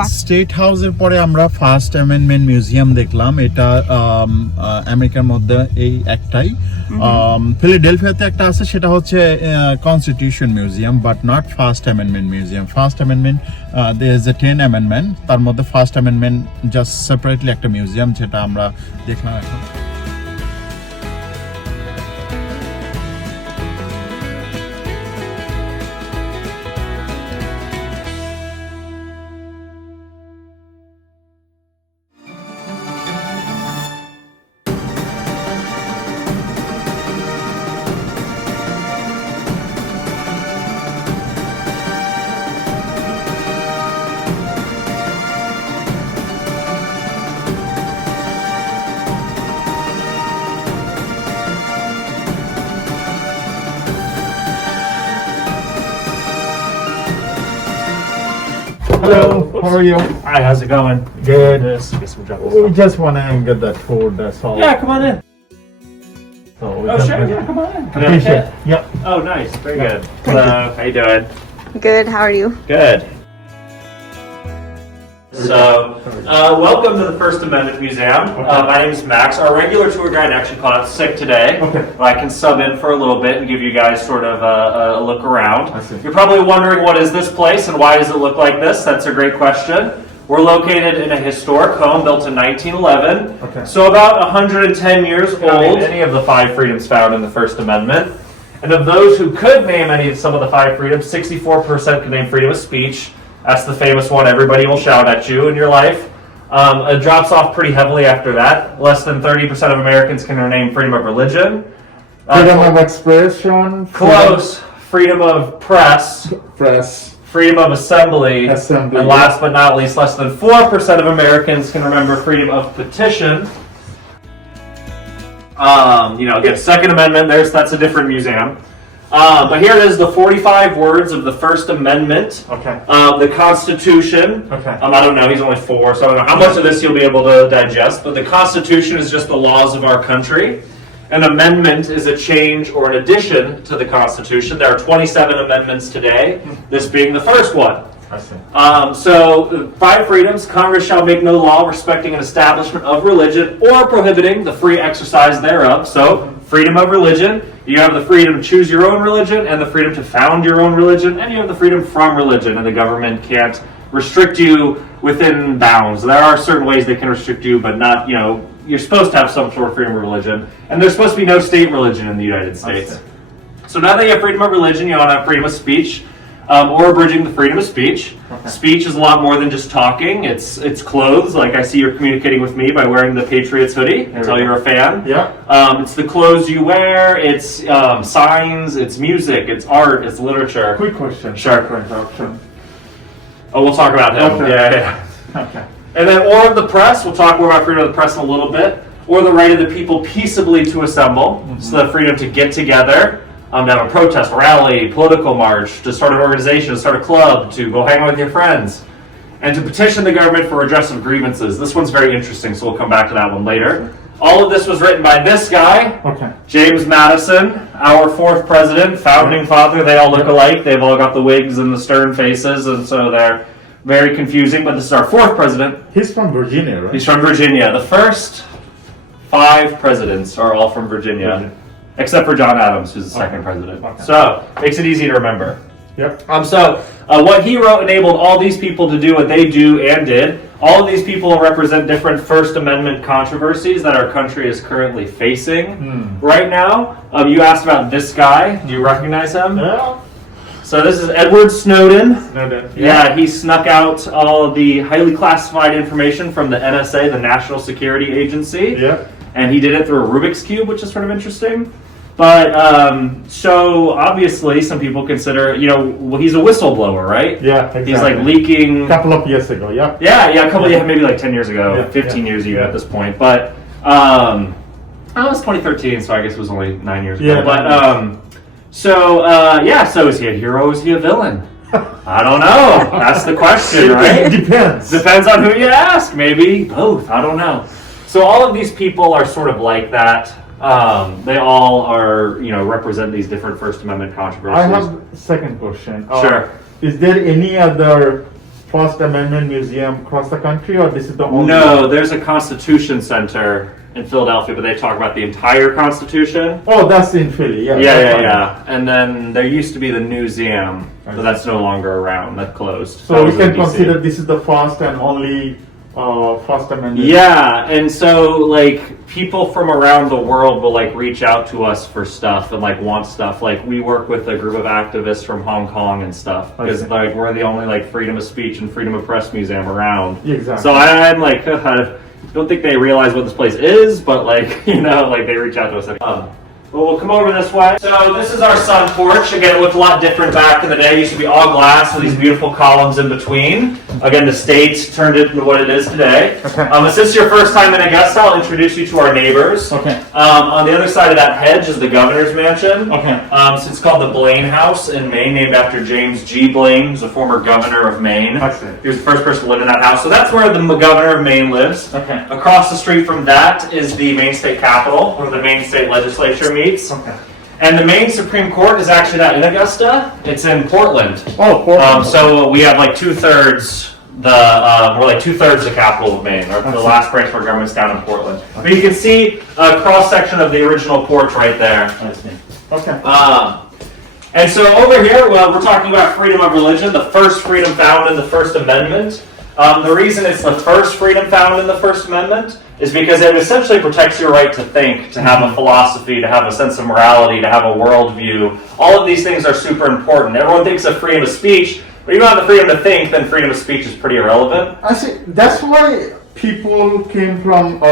State হাউসের পরে আমরা ফার্স্ট অ্যামেন্ডমেন্ট মিউজিয়াম দেখলাম, এটা আমেরিকার মধ্যে এই একটাই। ফিলাডেলফিয়াতে একটা আছে, সেটা হচ্ছে constitution museum, but not first amendment museum. First amendment there is a 10 amendment, তার মধ্যে ফার্স্ট অ্যামেন্ডমেন্ট জাস্ট সেপারেটলি একটা মিউজিয়াম, যেটা আমরা দেখলাম এখন। Hello, how are you? Hi, how's it going? Good. Get some jungles. We just want to get that food, that's all. Yeah, come on in. So we Oh, just sure. get- Yeah, come on in. Petition. Yep. Oh, nice. Very good. Hello. How you doing? Good, how are you? Good. So, welcome to the First Amendment Museum. My name is Max. Our regular tour guide actually called out sick today. Okay. I can sub in for a little bit and give you guys sort of a look around. I see. You're probably wondering, what is this place and why does it look like this? That's a great question. We're located in a historic home built in 1911. Okay. So about 110 years Counting old. any of the 5 freedoms found in the First Amendment. And of those who could name any of some of the 5 freedoms, 64% could name freedom of speech. That's the famous one everybody will shout at you in your life. It drops off pretty heavily after that. Less than 30% of Americans can name freedom of religion. Freedom of expression. Close. Freedom of press. Press. Freedom of assembly. Assembly, And last but not least, less than 4% of Americans can remember freedom of petition. Again, Second Amendment, that's a different museum. But here it is, the 45 words of the First Amendment. Okay. The Constitution. Okay. I don't know, he's only 4, so I don't know how much of this you'll be able to digest. But the Constitution is just the laws of our country. An amendment is a change or an addition to the Constitution. There are 27 amendments today, this being the first one. I see. So, 5 freedoms. Congress shall make no law respecting an establishment of religion or prohibiting the free exercise thereof. So, freedom of religion. You have the freedom to choose your own religion and the freedom to found your own religion, and you have the freedom from religion, and the government can't restrict you within bounds. There are certain ways they can restrict you, but not, you're supposed to have some sort of freedom of religion, and there's supposed to be no state religion in the United States. So now that you have freedom of religion, you want to have freedom of speech, or abridging the freedom of speech. Okay. Speech is a lot more than just talking. It's clothes. Like I see you're communicating with me by wearing the Patriots hoodie. I tell you're a fan. Yeah. It's the clothes you wear. It's signs. It's music. It's art. It's literature. Quick question. Sure. For interruption. Oh, we'll talk about him. Okay. Yeah. Okay. And then, or of the press. We'll talk more about freedom of the press in a little bit. Or the right of the people peaceably to assemble. So the freedom to get together. To have a protest, rally, political march, to start an organization, to start a club, to go hang out with your friends, and to petition the government for redress of grievances. This one's very interesting, so we'll come back to that one later. All of this was written by this guy, Okay. James Madison, our 4th president, founding father. They all look alike. They've all got the wigs and the stern faces, and so they're very confusing, but this is our 4th president. He's from Virginia, right? He's from Virginia. The first 5 presidents are all from Virginia. Except for John Adams, who's the second president. Okay. So, makes it easy to remember. Yep. What he wrote enabled all these people to do what they do and did. All of these people represent different First Amendment controversies that our country is currently facing right now. You asked about this guy. Do you recognize him? Yeah. So this is Edward Snowden. Snowden. Yeah, he snuck out all of the highly classified information from the NSA, the National Security Agency. Yeah. And he did it through a Rubik's Cube, which is sort of interesting. But, so obviously some people consider, he's a whistleblower, right? Yeah, exactly. He's like leaking. A couple of years ago, yeah. Maybe like 10 years ago, Yeah, 15 years even yeah. at this point. But, it was 2013, so I guess it was only 9 years ago. Yeah. But, so is he a hero or is he a villain? I don't know. That's the question, right? It depends. Depends on who you ask. Maybe both. I don't know. So all of these people are sort of like that. They all are, represent these different First Amendment controversies. I have a second question. Sure. Is there any other First Amendment Museum across the country, or this is the only? No, there's a Constitution Center in Philadelphia, but they talk about the entire Constitution. Oh, that's in Philly. Yeah. Yeah. And then there used to be the Newseum, but that's no longer around. That closed. So That we was can in DC. consider this is the first and only First Amendment. Yeah, and so like people from around the world will like reach out to us for stuff and like want stuff. Like we work with a group of activists from Hong Kong and stuff because like we're the only like freedom of speech and freedom of press museum around. Exactly. So I'm like, I don't think they realize what this place is, but like like they reach out to us. Well, we'll come over this way. So this is our sun porch. Again, it looked a lot different back in the day. It used to be all glass with these beautiful columns in between. Again, the state turned it into what it is today. Okay. Since this is your first time in Augusta, I'll introduce you to our neighbors. Okay. On the other side of that hedge is the governor's mansion. Okay. So it's called the Blaine House in Maine, named after James G. Blaine, who's a former governor of Maine. I see. He was the first person to live in that house. So that's where the governor of Maine lives. Okay. Across the street from that is the Maine State Capitol, where the Maine State Legislature meets. Okay. And the Maine Supreme Court is actually not in Augusta. It's in Portland. Oh, Portland. So we have like two-thirds we're like two-thirds the capital of Maine, or the last branch of our government's down in Portland. But you can see a cross-section of the original porch right there. I see. Okay. And so over here, well, we're talking about freedom of religion, the first freedom found in the First Amendment. The reason it's the first freedom found in the First Amendment is because it essentially protects your right to think, to have a philosophy, to have a sense of morality, to have a worldview. All of these things are super important. Everyone thinks of freedom of speech, but if you don't have the freedom to think, then freedom of speech is pretty irrelevant. I see. That's why people came from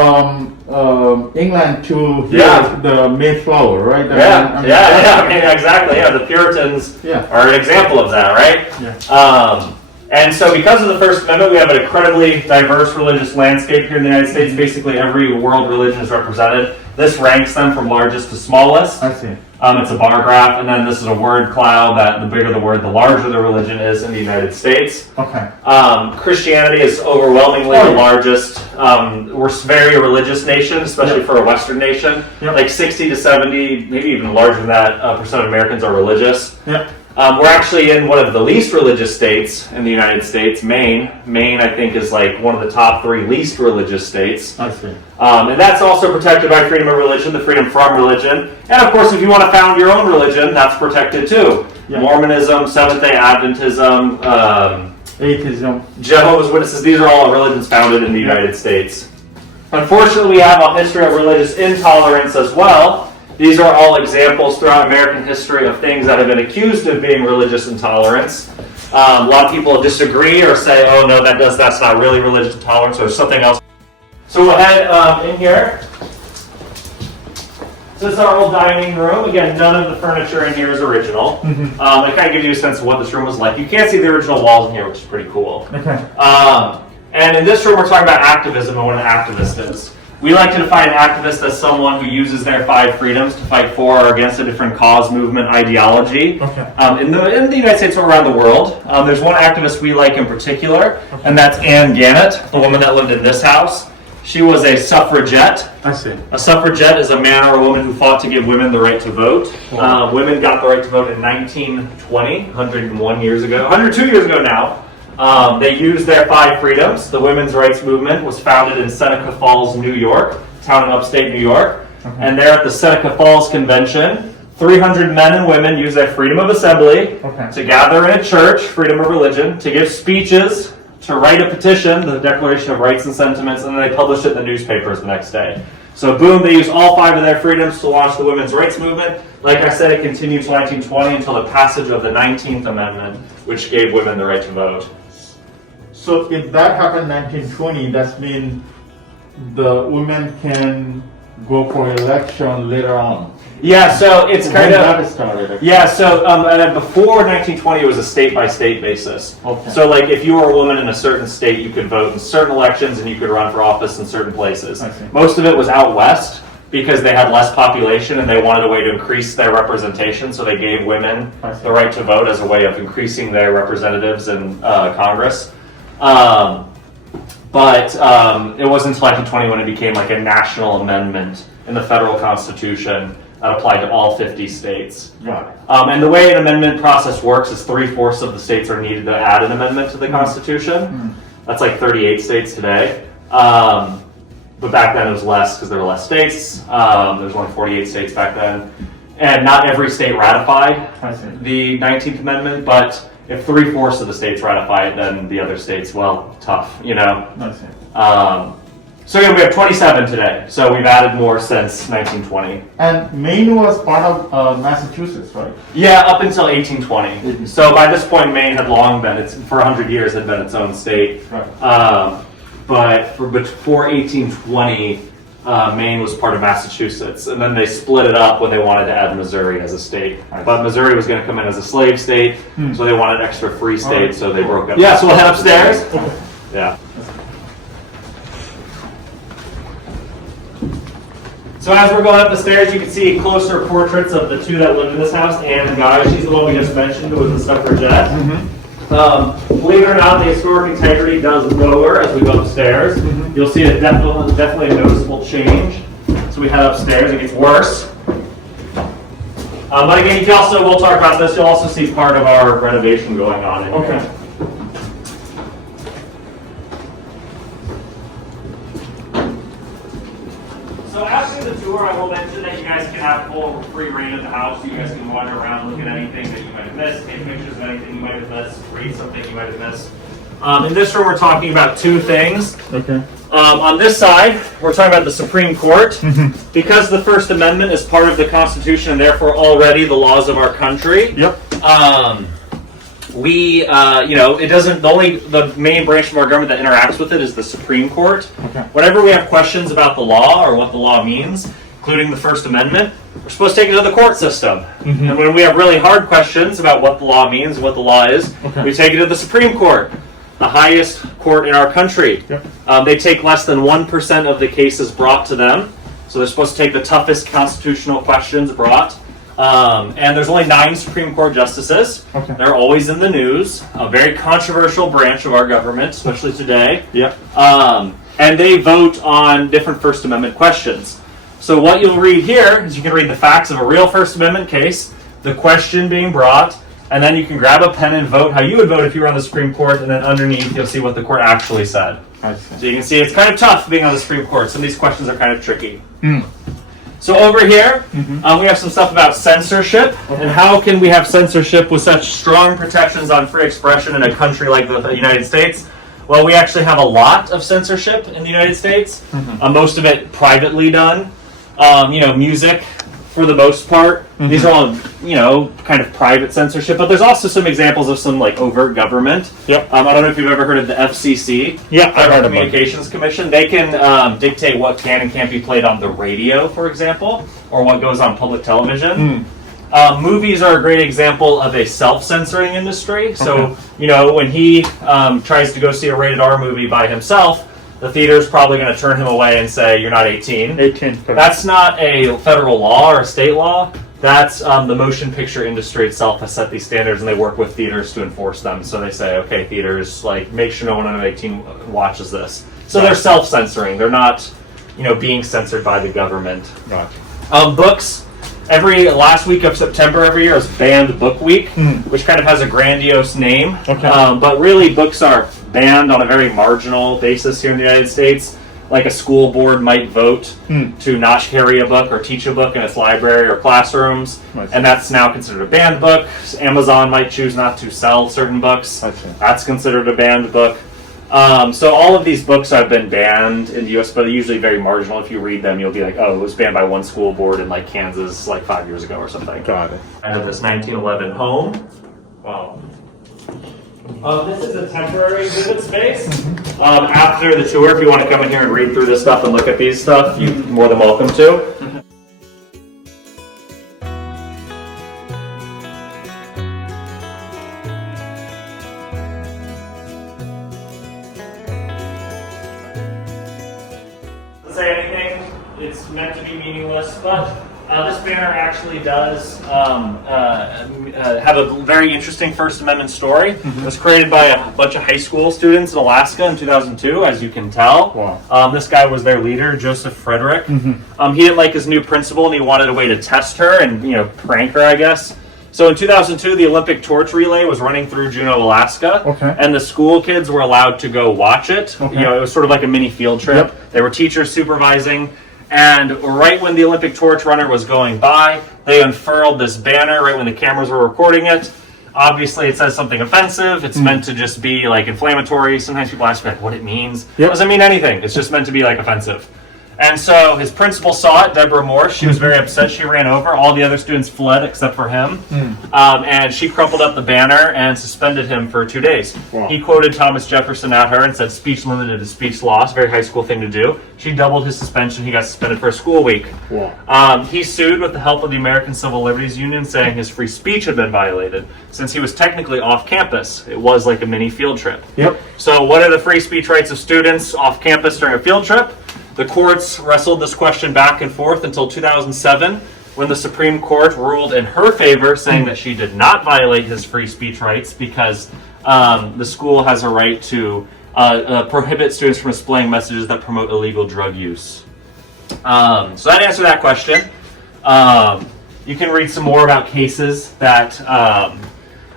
England to Yeah. the Mayflower, right? I mean, exactly. Yeah, the Puritans are an example of that, right? Yeah. And so because of the First Amendment, we have an incredibly diverse religious landscape here in the United States. Basically, every world religion is represented. This ranks them from largest to smallest. I see. It's a bar graph, and then this is a word cloud that the bigger the word, the larger the religion is in the United States. Okay. Christianity is overwhelmingly the largest. We're a very religious nation, especially for a Western nation. Like 60 to 70, maybe even larger than that, percent of Americans are religious. Yeah. We're actually in one of the least religious states in the United States, Maine. Maine, I think, is like one of the top 3 least religious states. I see. And that's also protected by freedom of religion, the freedom from religion. And of course, if you want to found your own religion, that's protected too. Yeah. Mormonism, Seventh-day Adventism, Atheism. Jehovah's Witnesses, these are all religions founded in the United States. Unfortunately, we have a history of religious intolerance as well. These are all examples throughout American history of things that have been accused of being religious intolerance. A lot of people disagree or say, oh no, that's not really religious intolerance, or something else. So we'll head in here. So this is our old dining room. Again, none of the furniture in here is original. It kind of gives you a sense of what this room was like. You can't see the original walls in here, which is pretty cool. Okay. And in this room, we're talking about activism and what an activist is. We like to define an activist as someone who uses their 5 freedoms to fight for or against a different cause, movement, ideology. Okay. In the United States or around the world, there's one activist we like in particular, and that's Anne Gannett, the woman that lived in this house. She was a suffragette. I see. A suffragette is a man or a woman who fought to give women the right to vote. Women got the right to vote in 1920, 101 years ago, 102 years ago now. They used their 5 freedoms. The women's rights movement was founded in Seneca Falls, New York, a town in upstate New York. And there at the Seneca Falls Convention, 300 men and women used their freedom of assembly to gather in a church, freedom of religion, to give speeches, to write a petition, the Declaration of Rights and Sentiments, and then they published it in the newspapers the next day. So boom, they used all 5 of their freedoms to launch the women's rights movement. Like I said, it continued to 1920 until the passage of the 19th Amendment, which gave women the right to vote. So if that happened in 1920, that means the women can go for election later on. Yeah, so it's kind of... that started. Yeah, so before 1920, it was a state-by-state basis. Okay. So like if you were a woman in a certain state, you could vote in certain elections and you could run for office in certain places. I see. Most of it was out west because they had less population and they wanted a way to increase their representation, so they gave women the right to vote as a way of increasing their representatives in Congress. But it wasn't until 1920 when it became like a national amendment in the federal constitution that applied to all 50 states. Got it. And the way an amendment process works is 3/4 of the states are needed to add an amendment to the Constitution. That's like 38 states today. But back then it was less because there were less states. There was only 48 states back then. And not every state ratified the 19th Amendment, but if 3/4 of the states ratify it, then the other states, well, tough, you know. So yeah, we have 27 today. So we've added more since 1920. And Maine was part of Massachusetts, right? Yeah, up until 1820. So by this point, Maine had long been, for 100 years, had been its own state. Right. But before 1820, Maine was part of Massachusetts, and then they split it up when they wanted to add Missouri as a state. But Missouri was going to come in as a slave state, so they wanted extra free states, so they broke up. Yeah, so we'll head upstairs. Yeah. So as we're going up the stairs, you can see closer portraits of the two that lived in this house. Anne and Guy, she's the one we just mentioned, who was a suffragette. Believe it or not, the historic integrity does lower as we go upstairs. You'll see definitely a noticeable change. So we head upstairs, it gets worse. But again, we'll talk about this, you'll also see part of our renovation going on in here. So after the tour, I will mention that you guys can have full free reign of the house. You guys can wander around, look at anything that you might have missed, take pictures of anything you might have missed, read something you might have missed. In this room, we're talking about two things. Okay. On this side, we're talking about the Supreme Court. Because the First Amendment is part of the Constitution and therefore already the laws of our country. Yep. The main branch of our government that interacts with it is the Supreme Court. Okay. Whenever we have questions about the law or what the law means, including the First Amendment, we're supposed to take it to the court system. And when we have really hard questions about what the law means, what the law is, we take it to the Supreme Court, the highest court in our country. Yep. They take less than 1% of the cases brought to them, so they're supposed to take the toughest constitutional questions brought. And there's only 9 Supreme Court justices. Okay. They're always in the news. A very controversial branch of our government, especially today. Yep. And they vote on different First Amendment questions. So what you'll read here is you can read the facts of a real First Amendment case, the question being brought, and then you can grab a pen and vote how you would vote if you were on the Supreme Court, and then underneath you'll see what the court actually said. I see. So you can see it's kind of tough being on the Supreme Court. Some of these questions are kind of tricky. So over here, we have some stuff about censorship, and how can we have censorship with such strong protections on free expression in a country like the United States? Well, we actually have a lot of censorship in the United States. Most of it privately done. Music, for the most part. These are all, kind of private censorship. But there's also some examples of some like overt government. Yep. I don't know if you've ever heard of the FCC. Yeah, I've heard about it. Communications Commission. They can dictate what can and can't be played on the radio, for example, or what goes on public television. Movies are a great example of a self-censoring industry. So, when he tries to go see a rated R movie by himself, the theater's probably going to turn him away and say, you're not 18. 18, correct. That's not a federal law or a state law. That's the motion picture industry itself has set these standards, and they work with theaters to enforce them. So they say, okay, theaters, make sure no one under 18 watches this. So they're self-censoring. They're not, being censored by the government. Gotcha. Books. Every last week of September every year is Banned Book Week, which kind of has a grandiose name. Okay. But really, books are banned on a very marginal basis here in the United States. Like a school board might vote to not carry a book or teach a book in its library or classrooms, and that's now considered a banned book. Amazon might choose not to sell certain books. That's considered a banned book. So all of these books have been banned in the U.S., but they're usually very marginal. If you read them, you'll be like, oh, it was banned by one school board in Kansas 5 years ago or something. Got it. And of this 1911 home. Wow. This is a temporary exhibit space. After the tour, if you want to come in here and read through this stuff and look at these stuff, you're more than welcome to. Say anything, it's meant to be meaningless, but This banner actually does have a very interesting First Amendment story. It was created by a bunch of high school students in Alaska in 2002, as you can tell. Wow. This guy was their leader, Joseph Frederick. He didn't like his new principal, and he wanted a way to test her and prank her, I guess. So in 2002, the Olympic torch relay was running through Juneau, Alaska, and the school kids were allowed to go watch it. It was sort of like a mini field trip. Yep. There were teachers supervising. And right when the Olympic torch runner was going by, they unfurled this banner right when the cameras were recording it. Obviously, it says something offensive. It's meant to just be like inflammatory. Sometimes people ask like what it means. It doesn't mean anything. It's just meant to be like offensive. And so his principal saw it, Deborah Morse. She was very upset. She ran over. All the other students fled except for him. And she crumpled up the banner and suspended him for 2 days. Wow. He quoted Thomas Jefferson at her and said, "Speech limited is speech lost." Very high school thing to do. She doubled his suspension. He got suspended for a school week. Wow. He sued with the help of the American Civil Liberties Union, saying his free speech had been violated since he was technically off campus. It was like a mini field trip. Yep. So what are the free speech rights of students off campus during a field trip? The courts wrestled this question back and forth until 2007, when the Supreme Court ruled in her favor, saying that she did not violate his free speech rights because the school has a right to prohibit students from displaying messages that promote illegal drug use. So that answered that question. You can read some more about cases that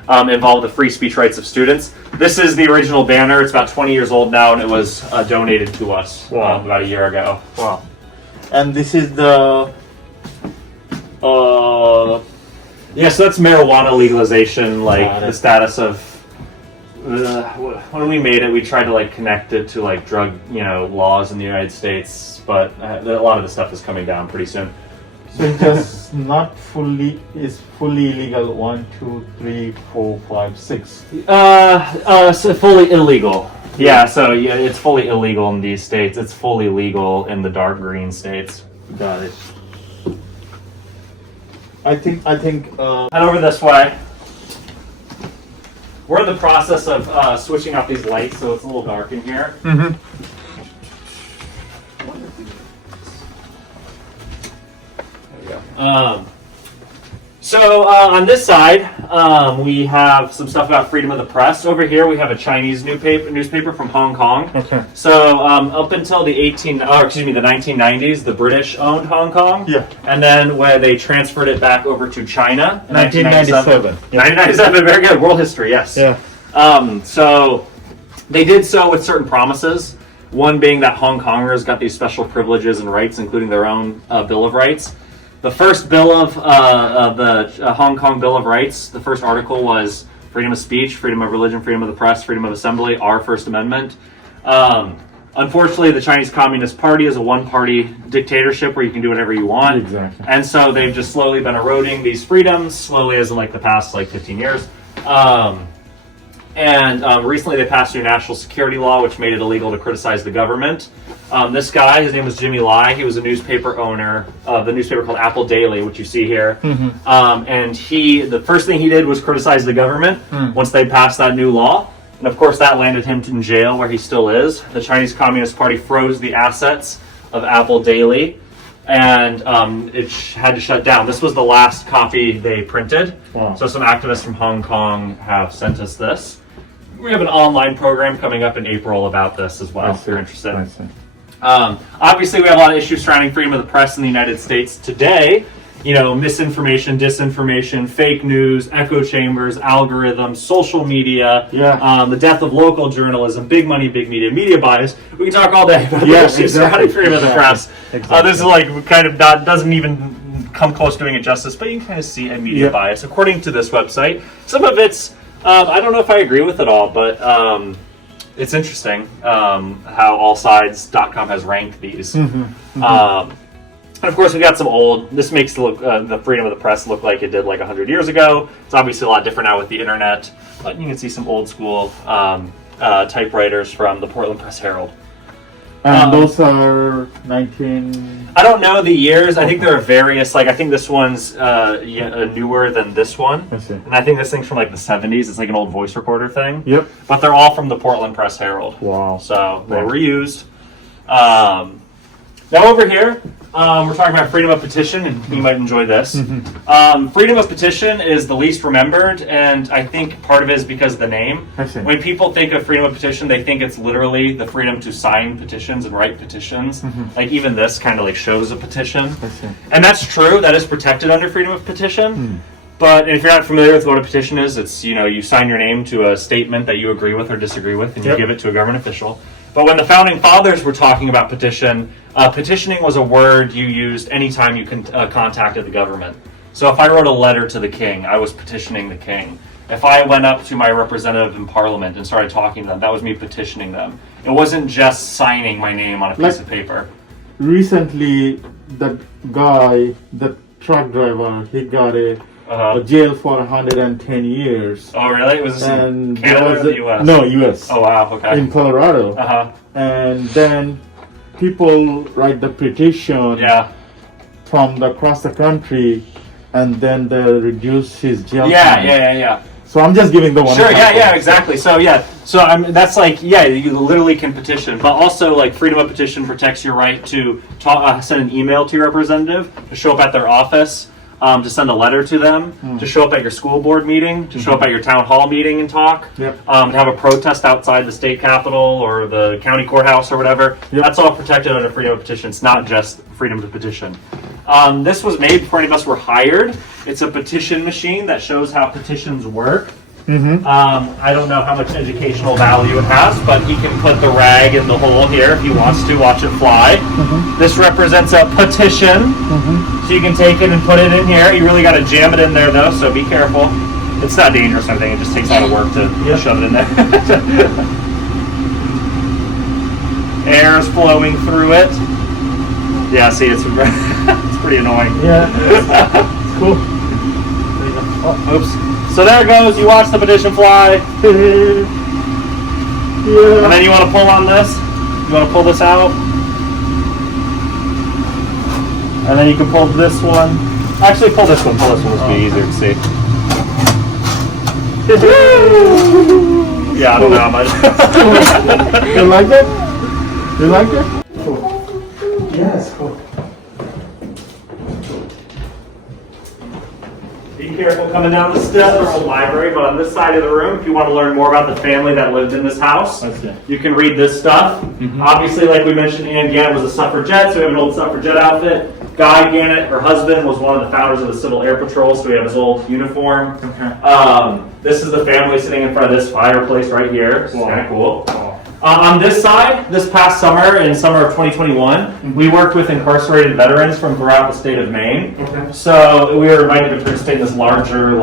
involve the free speech rights of students. This is the original banner. It's about 20 years old now, and it was donated to us about a year ago. Wow. And this is the Yeah, so that's marijuana legalization, like the status of when we made it, we tried to like connect it to like drug, laws in the United States, but a lot of the stuff is coming down pretty soon. So it's just not fully illegal. 1, 2, 3, 4, 5, 6. So fully illegal. Yeah, so it's fully illegal in these states. It's fully legal in the dark green states. Got it. I think. Head over this way. We're in the process of switching out these lights, so it's a little dark in here. So on this side, we have some stuff about freedom of the press. Over here, we have a Chinese newspaper from Hong Kong. Okay. So up until the 1990s, the British owned Hong Kong. Yeah. And then when they transferred it back over to China in 1997. 1997, very good. World history, yes. Yeah. So they did so with certain promises. One being that Hong Kongers got these special privileges and rights, including their own Bill of Rights. The first bill of the Hong Kong Bill of Rights, the first article was freedom of speech, freedom of religion, freedom of the press, freedom of assembly, our First Amendment. Unfortunately, the Chinese Communist Party is a one-party dictatorship where you can do whatever you want. Exactly. And so they've just slowly been eroding these freedoms, slowly as in like the past 15 years. Recently they passed a new national security law which made it illegal to criticize the government. This guy, his name was Jimmy Lai. He was a newspaper owner of the newspaper called Apple Daily, which you see here. And the first thing he did was criticize the government once they passed that new law. And of course that landed him in jail where he still is. The Chinese Communist Party froze the assets of Apple Daily and it had to shut down. This was the last copy they printed. Wow. So some activists from Hong Kong have sent us this. We have an online program coming up in April about this as well, if you're interested. I see. Obviously, we have a lot of issues surrounding freedom of the press in the United States today. Misinformation, disinformation, fake news, echo chambers, algorithms, social media, the death of local journalism, big money, big media, media bias. We can talk all day about the issues surrounding freedom of the press. Exactly. This is doesn't even come close to doing it justice, but you can kind of see a media bias. According to this website, some of it's, I don't know if I agree with it all, but it's interesting how allsides.com has ranked these. And of course, we got some old. This makes the freedom of the press look like it did 100 years ago. It's obviously a lot different now with the internet, but you can see some old school typewriters from the Portland Press Herald. And those are 19... I don't know the years. I think there are various, I think this one's newer than this one. I see. And I think this thing's from the 70s. It's an old voice recorder thing. Yep. But they're all from the Portland Press Herald. Wow. So they were used. Now over here, we're talking about freedom of petition, and you might enjoy this. Freedom of petition is the least remembered, and I think part of it is because of the name. When people think of freedom of petition, they think it's literally the freedom to sign petitions and write petitions. Like even this kind of like shows a petition. And that's true, that is protected under freedom of petition. But if you're not familiar with what a petition is, it's, you know, you sign your name to a statement that you agree with or disagree with, and you give it to a government official. But when the founding fathers were talking about petition, petitioning was a word you used anytime you contacted the government. So if I wrote a letter to the king, I was petitioning the king. If I went up to my representative in parliament and started talking to them, that was me petitioning them. It wasn't just signing my name on a piece of paper. Recently, the guy, the truck driver, he got a jail for 110 years. Oh, really? Was this in Canada or the U.S.? No, U.S. Oh, wow, okay. In Colorado. And then people write the petition from across the country, and then they reduce his jail time. Yeah. So I'm just giving the one. Sure, yeah, exactly. So that's like, you literally can petition, but also like freedom of petition protects your right to send an email to your representative, to show up at their office, to send a letter to them, to show up at your school board meeting, to show up at your town hall meeting and talk, to have a protest outside the state capitol or the county courthouse or whatever. That's all protected under freedom of petition. It's not just freedom to petition. This was made before any of us were hired. It's a petition machine that shows how petitions work. I don't know how much educational value it has, but he can put the rag in the hole here if he wants to watch it fly. This represents a petition, so you can take it and put it in here. You really got to jam it in there though, so be careful. It's not dangerous or anything, it just takes a lot of work to shove it in there. Air is flowing through it. Yeah, see, it's pretty annoying. Yeah, it's cool. Oh, oops. So there it goes, you watch the petition fly. And then you want to pull on this. You want to pull this out. And then you can pull this one. Actually, pull this one. Pull this one, this will be easier to see. Yeah, I don't know how much. You like it? You like it? Cool. Yes, cool. Be careful coming down the steps. There's a library, but on this side of the room, if you want to learn more about the family that lived in this house, you can read this stuff. Obviously, like we mentioned, Anne Gannett was a suffragette, so we have an old suffragette outfit. Guy Gannett, her husband, was one of the founders of the Civil Air Patrol, so we have his old uniform. This is the family sitting in front of this fireplace right here. It's kind of cool. On this side, this past summer, in summer of 2021, we worked with incarcerated veterans from throughout the state of Maine. So we were invited to participate in this larger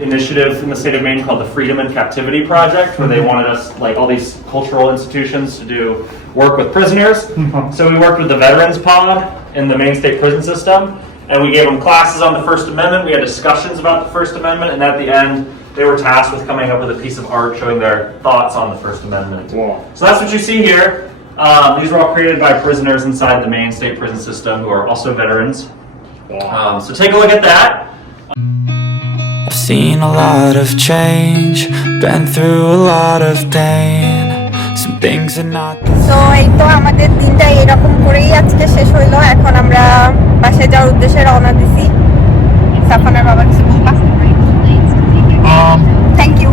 initiative in the state of Maine called the Freedom in Captivity Project, where they wanted us, all these cultural institutions, to do work with prisoners. So we worked with the Veterans Pod in the Maine State Prison System, and we gave them classes on the First Amendment. We had discussions about the First Amendment, and at the end, they were tasked with coming up with a piece of art showing their thoughts on the First Amendment. So that's what you see here. These were all created by prisoners inside the Maine State Prison System who are also veterans. So take a look at that. I've seen a lot of change, been through a lot of pain. Some things are not. So এই তো আমাদের দিনটা এরকম করেই আজকে শেষ হইলো। এখন আমরা বাসায় যাওয়ার উদ্দেশ্যে রওনা দিছি। সাফানের বাবা কিছু বলবা? থ্যাংক ইউ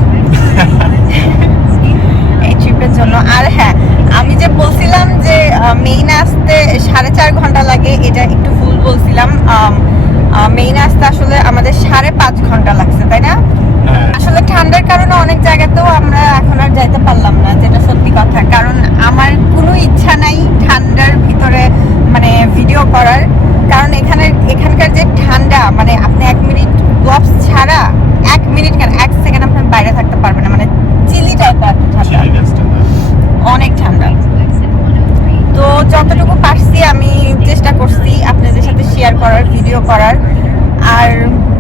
এই ট্রিপের জন্য। আর হ্যাঁ, আমি যে বলছিলাম যে মেইন আসতে 4.5 ঘন্টা লাগে, এটা একটু ভুল বলছিলাম। মেইন আসতে আসলে আমাদের 5.5 ঘন্টা লাগছে, তাই না? আসলে ঠান্ডার কারণে অনেক জায়গাতেও আমরা এখন আর যাইতে পারলাম না, যেটা সত্যি কথা। কারণ আমার কোনো ইচ্ছা নাই ঠান্ডার ভিতরে ভিডিও করার, কারণ এখানকার যে ঠান্ডা, আপনি 1 মিনিট গ্লাভস ছাড়া 1 মিনিট কেন 1 সেকেন্ড আপনি বাইরে থাকতে পারবেন না, চিলি টাইপের ঠান্ডা, অনেক ঠান্ডা। তো যতটুকু পারছি আমি চেষ্টা করছি আপনাদের সাথে শেয়ার করার, ভিডিও করার। আর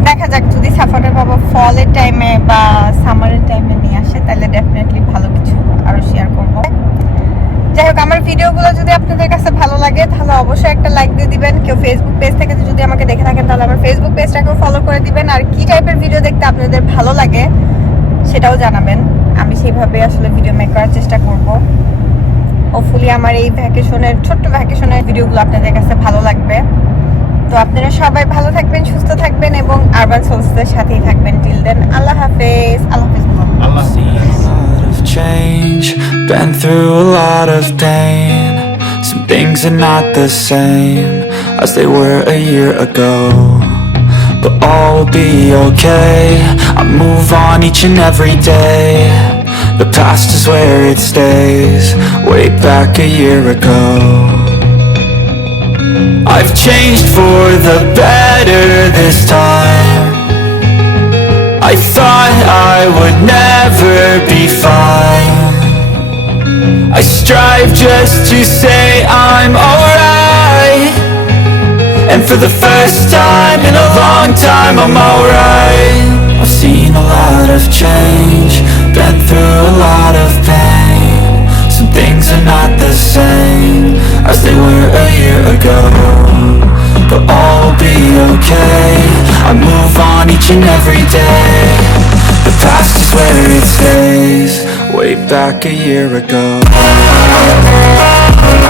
দেখা যাক, যদি সাফারের বাবা ফলের টাইমে বা সামারের টাইমে নিয়ে আসে, তাহলে ডেফিনেটলি ভালো কিছু আরো শেয়ার করব। যাই হোক, আমার ভিডিওগুলো যদি আপনাদের কাছে ভালো লাগে তাহলে অবশ্যই একটা লাইক দিয়ে দিবেন। কেউ ফেসবুক পেজ থেকে যদি আমাকে দেখে থাকেন তাহলে আমার ফেসবুক পেজটাকেও ফলো করে দিবেন। আর কি টাইপের ভিডিও দেখতে আপনাদের ভালো লাগে সেটাও জানাবেন, আমি সেইভাবে আসলে ভিডিও মেক করার চেষ্টা করব। হোপফুলি আমার এই ভ্যাকেশনের ছোট্ট ভ্যাকেশনের ভিডিওগুলো আপনাদের কাছে ভালো লাগবে। তো আপনারা সবাই ভালো থাকবেন, সুস্থ থাকবেন এবং আরবান সোলসের সাথেই থাকবেন। টিল দেন, আল্লাহ হাফেজ। আল্লাহ হাফেজ। আল্লাহ Change, been through a lot of pain. Some things are not the same as they were a year ago, but all will be okay. I move on each and every day. The past is where it stays, way back a year ago. I've changed for the better this time. I thought I would never be fine. I strive just to say I'm alright, and for the first time in a long time I'm alright. I've seen a lot of change, been through a lot of pain. Some things are not the same as they were a year ago, but all will be okay. I move on each and every day. The past is where it stays, way back a year ago.